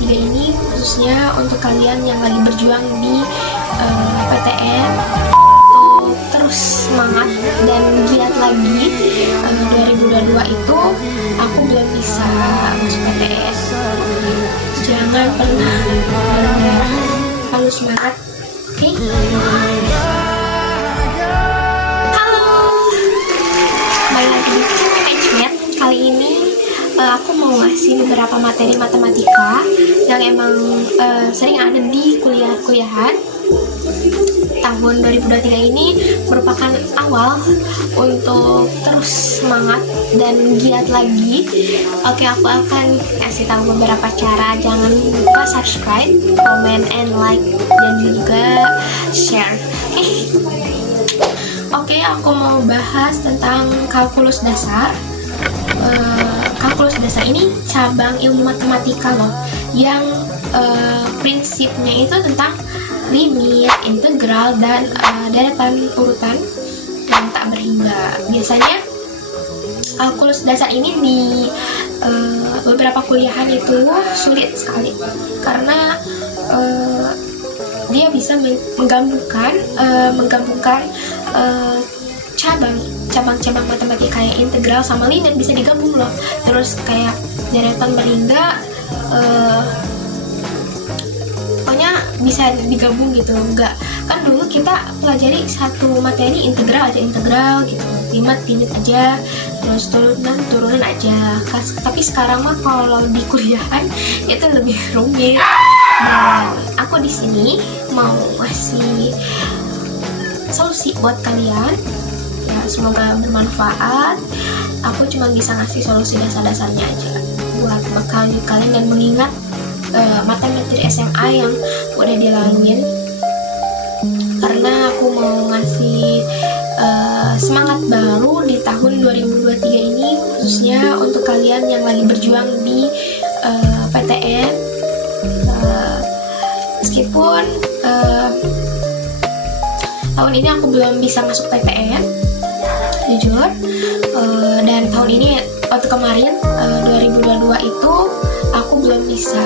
2023 ini khususnya untuk kalian yang lagi berjuang di PTN untuk terus semangat dan giat lagi. 2022 itu aku belum bisa masuk PTN. Jangan pernah menyerah, harus semangat. Oke? Halo, kembali lagi di channel Edgemed. Kali ini aku mau ngasih beberapa materi matematika yang emang sering ada di kuliahan. Tahun 2023 ini merupakan awal untuk terus semangat dan giat lagi. Oke, aku akan kasih tahu beberapa cara. Jangan lupa subscribe, comment, and like, dan juga share. Oke, aku mau bahas tentang kalkulus dasar. Kalkulus dasar ini cabang ilmu matematika loh, yang prinsipnya itu tentang limit, integral, dan deretan urutan yang tak berhingga. Biasanya kalkulus dasar ini di beberapa kuliahan itu sulit sekali karena dia bisa menggabungkan cabang-cabang matematika kayak integral sama limit bisa digabung loh. Terus kayak deretan berhingga pokoknya bisa digabung gitu. Enggak, kan dulu kita pelajari satu materi integral aja, integral gitu, limit aja, terus turunan aja. Tapi sekarang mah kalau di kuliahan itu lebih rumit. Dan aku di sini mau ngasih solusi buat kalian. Ya, semoga bermanfaat. Aku cuma bisa ngasih solusi dasar-dasarnya aja buat bekal kalian dan mengingat materi SMA yang udah dilaluin, karena aku mau ngasih semangat baru di tahun 2023 ini khususnya untuk kalian yang lagi berjuang di PTN. Meskipun tahun ini aku belum bisa masuk PTN jujur, dan tahun ini waktu kemarin 2022 itu aku belum bisa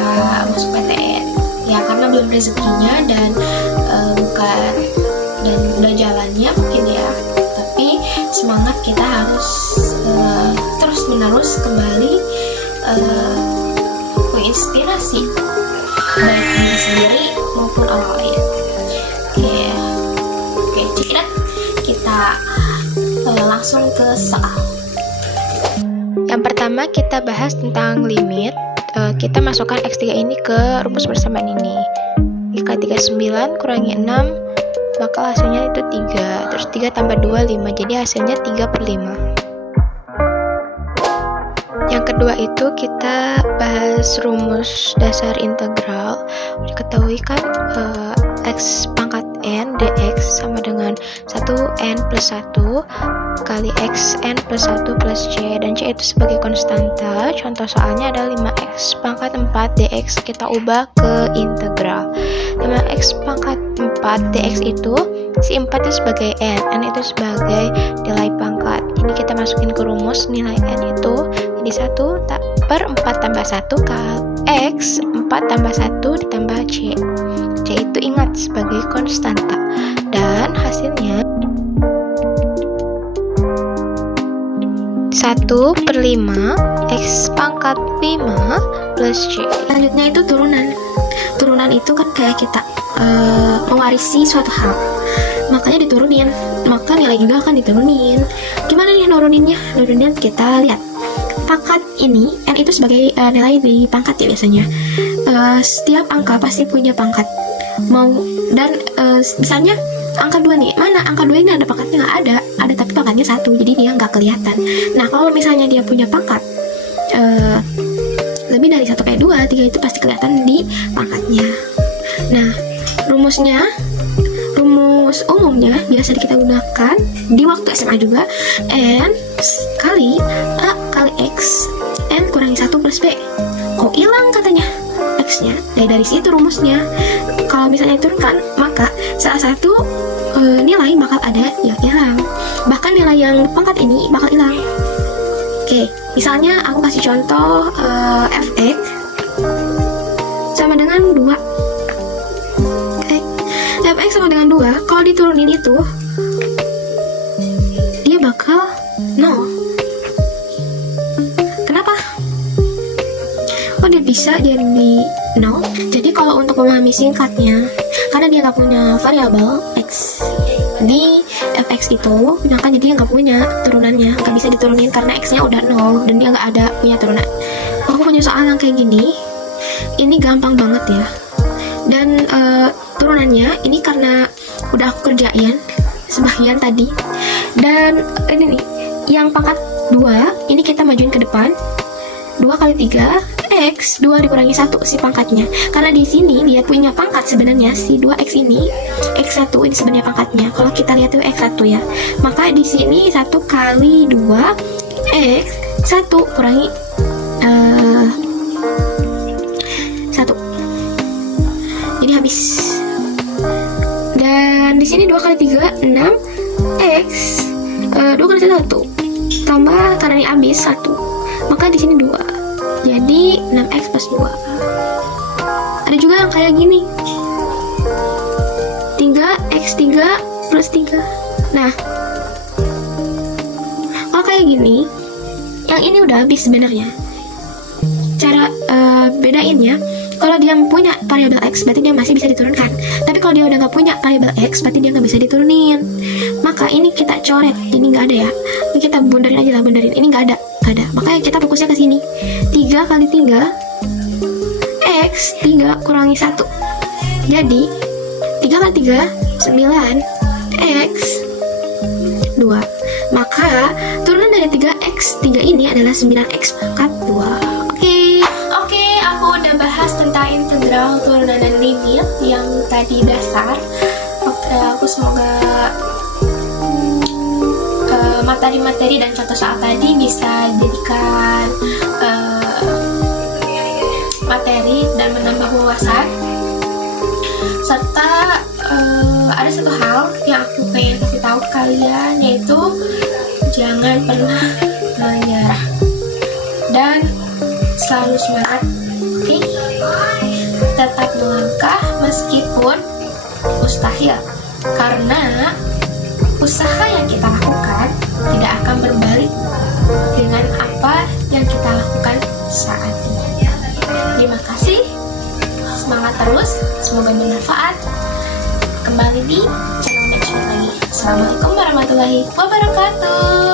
masuk PTN ya karena belum rezekinya dan udah jalannya mungkin ya. Tapi semangat kita harus terus menerus kembali menginspirasi baik diri sendiri maupun orang lain. Oke, cepat kita langsung ke soal. Yang pertama kita bahas tentang limit. Kita masukkan X3 ini ke rumus persamaan ini. Jika 39 kurangi 6, maka hasilnya itu 3. Terus 3 tambah 2, 5. Jadi hasilnya 3/5. Yang kedua itu kita bahas rumus dasar integral. Diketahui kan X pangkat N dx sama dengan 1N plus 1 kali Xn plus 1 plus C, dan C itu sebagai konstanta. Contoh soalnya ada 5X pangkat 4 dx, kita ubah ke integral. 5X pangkat 4 dx itu, si 4 itu sebagai N itu sebagai nilai pangkat. Jadi kita masukin ke rumus nilai N itu jadi 1/4 tambah 1 kali X 4 tambah 1 ditambah C. C itu ingat sebagai konstanta, dan hasilnya 1/5 X pangkat 5 plus C. Selanjutnya itu turunan itu kan kayak kita mewarisi suatu hal, makanya diturunin, maka nilai juga akan diturunin. Gimana nih nuruninnya? Kita lihat pangkat ini, N itu sebagai nilai di pangkat ya biasanya. Setiap angka pasti punya pangkat. Misalnya angka 2 nih, mana angka 2 ini ada pangkatnya? Nggak ada tapi pangkatnya 1, jadi dia nggak kelihatan. Nah, kalau misalnya dia punya pangkat lebih dari 1 kayak 2, 3 itu pasti kelihatan di pangkatnya. Nah, rumus umumnya biasa kita gunakan di waktu SMA juga, N kali A kali X, N kurangi 1 plus B. Kok hilang katanya X-nya? Dari situ rumusnya. Kalau misalnya diturunkan, maka salah satu nilai bakal ada yang hilang. Bahkan nilai yang pangkat ini bakal hilang. Oke, misalnya aku kasih contoh fx kalau diturunin itu dia bakal 0. Kenapa? Oh, dia bisa jadi 0. Jadi kalau untuk memahami singkatnya, karena dia nggak punya variabel x di fx itu, maka jadi dia nggak punya turunannya, nggak bisa diturunin karena x-nya udah 0 dan dia nggak ada punya turunan. Aku punya soal yang kayak gini, ini gampang banget ya. Dan turunannya ini karena udah aku kerjain sebagian tadi. Dan ini nih, yang pangkat 2 ini kita majuin ke depan. 2 kali 3 x 2 dikurangi 1 si pangkatnya. Karena di sini dia punya pangkat sebenarnya si 2x ini. X1 ini sebenarnya pangkatnya. Kalau kita lihat itu x1 ya. Maka di sini 1 kali 2 x 1 kurangi 1. Jadi habis. Dan di sini 2 kali 3 6 x 2 kali 1 tambah karena ini habis 1. Maka di sini 2. Jadi 6x plus 2. Ada juga yang kayak gini, 3x3 plus 3. Nah, kalau kayak gini, yang ini udah habis sebenarnya. Cara bedainnya, kalau dia punya variabel x berarti dia masih bisa diturunkan. Tapi kalau dia udah nggak punya variabel x berarti dia nggak bisa diturunin. Maka ini kita coret, ini nggak ada ya. Ini kita bundarin aja lah, bundarin. Ini nggak ada. Makanya kita fokusnya ke sini. 3 kali 3 x 3 kurangi 1. Jadi 3 kali 3 9 x 2. Maka turunan dari 3x 3 ini adalah 9x pangkat 2. Oke, aku udah bahas tentang integral, turunan dan limit yang tadi dasar. Oke, aku semoga materi-materi dan contoh soal tadi bisa jadikan materi dan menambah wawasan. Serta ada satu hal yang aku pengen kasih tahu ke kalian, yaitu jangan pernah menyerah dan selalu semangat. Oke? Tetap melangkah meskipun mustahil, karena usaha yang kita lakukan tidak akan berbalik dengan apa yang kita lakukan saat ini. Terima kasih, semangat terus, semoga bermanfaat. Kembali di channel Next lagi. Assalamualaikum warahmatullahi wabarakatuh.